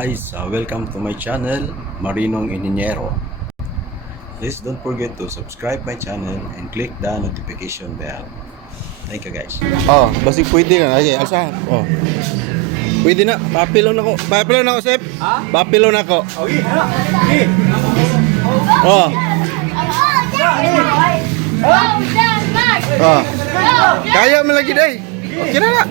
guys, welcome to my channel, Marinong Ininyero. Please don't forget to subscribe my channel and click the notification bell. Thank you guys. Oh, basi pwede na. Ay, asa? Oh. Pwede na. Papilon ako. Papilon ako, Sep. Ha? Papilon ako. Oh. Oh. Kaya mo lagi day. Okay na na.